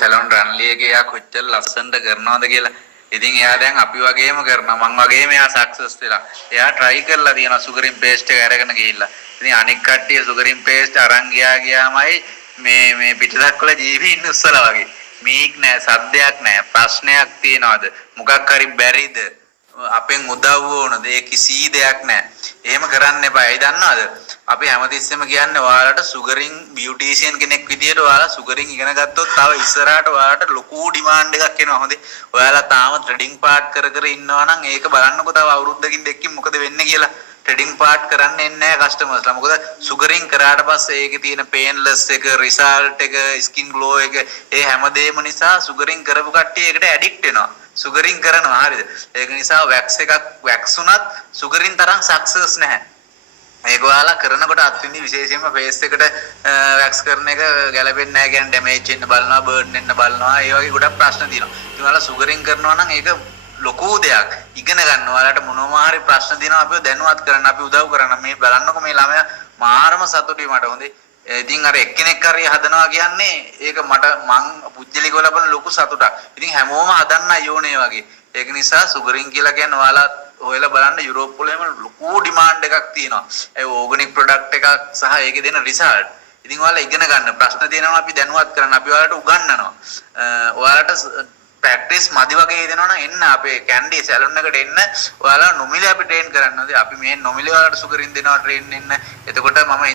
Salon රන්ලියගේ එයා කොච්චර ලස්සනට කරනවද කියලා. ඉතින් එයා දැන් අපි වගේම කරනවා. මං වගේම එයා සක්සස් වෙලා. එයා try කරලා තියෙනවා සුගරින් පේස්ට් එක අරගෙන ගිහිල්ලා. ඉතින් අනික් කට්ටිය සුගරින් පේස්ට් අරන් ගියාමයි මේ පිටසක් වල ජීවි ඉන්න උස්සලා වගේ. මේක් නෑ, සද්දයක් නෑ, ප්‍රශ්නයක් තියනවාද? මොකක් හරි බැරිද? අපෙන් උදව් වුණද? ඒ කිසි දෙයක් නෑ. එහෙම කරන්න එපා. ඒ දන්නවද? අපි හැමතිස්සෙම කියන්නේ ඔයාලට සුගරින් බියුටිෂියන් කෙනෙක් විදියට ඔයාලා සුගරින් ඉගෙන ගත්තොත් තව ඉස්සරහට ඔයාලට ලොකු ඩිමාන්ඩ් එකක් එනවා. හොඳේ. ඔයාලා තාම ට්‍රේඩින් පාර්ට් කර ඉන්නවා නම් ඒක බලන්නකෝ තව අවුරුද්දකින් දෙකකින් මොකද වෙන්නේ කියලා. ට්‍රේඩින් පාර්ට් කරන්න එන්නේ නැහැ කස්ටමර්ස්ලා. මොකද සුගරින් කරාට පස්සේ ඒකේ තියෙන පේන්ලස් එක, රිසල්ට් එක, ස්කින් ග්ලෝ එක ඒ හැමදේම නිසා සුගරින් කරපු කට්ටිය ඒකට ඇඩික්ට් වෙනවා. සුගරින් කරනවා හරියද? ඒක නිසා වැක්ස් එකක් වැක්ස් උනත් සුගරින් තරම් සක්සස් නැහැ. මේක ඔයාලා කරනකොට අත්විඳි විශේෂයෙන්ම ෆේස් එකට වැක්ස් කරන එක ගැලපෙන්නේ නැහැ කියන්නේ ඩැමේජ් වෙන්න බලනවා, බර්න් වෙන්න බලනවා. ඒ වගේ ගොඩක් ප්‍රශ්න තියෙනවා. ඉතින් ඔයාලා සුගරින් කරනවා නම් ඒක ලොකු දෙයක්. ඉගෙන ගන්න. ඔයාලට මොනවා හරි ප්‍රශ්න තියෙනවා අපිව දැනුවත් කරන්න, අපි උදව් කරන්න. මේ බලන්නකො මේ ළමයා මාරම සතුටුයි මට හොඳේ. ඉතින් අර එක්කෙනෙක් හරි හදනවා කියන්නේ ඒක මං පුජ්‍යලිකව ලබන ලොකු සතුටක්. ඉතින් හැමෝම හදන්න ඕනේ වගේ. ඒක නිසා සුගරින් කියලා කියන්නේ ඔයාලා ඔයලා බලන්න යුරෝප් වල එහෙම ලොකු ඩිමාන්ඩ් එකක් තියෙනවා. ඒ ඕගනික් ප්‍රොඩක්ට් එකක් සහ ඒකේ දෙන රිසල්ට්. ඉතින් ඔයාලා ඉගෙන ගන්න. ප්‍රශ්න තියෙනවා අපි දැනුවත් කරන්න. අපි ඔයාලට උගන්වනවා. ඔයාලට ප්‍රැක්ටිස් මදි වගේ දෙනවා නම් එන්න අපේ කැන්ඩි සැලොන් එකට එන්න. ඔයාලා නොමිලේ අපි ට්‍රේන් කරන්න. අපි මේ නොමිලේ ඔයාලට සුගරින් දෙනවා ට්‍රේන් එන්න. එතකොට මම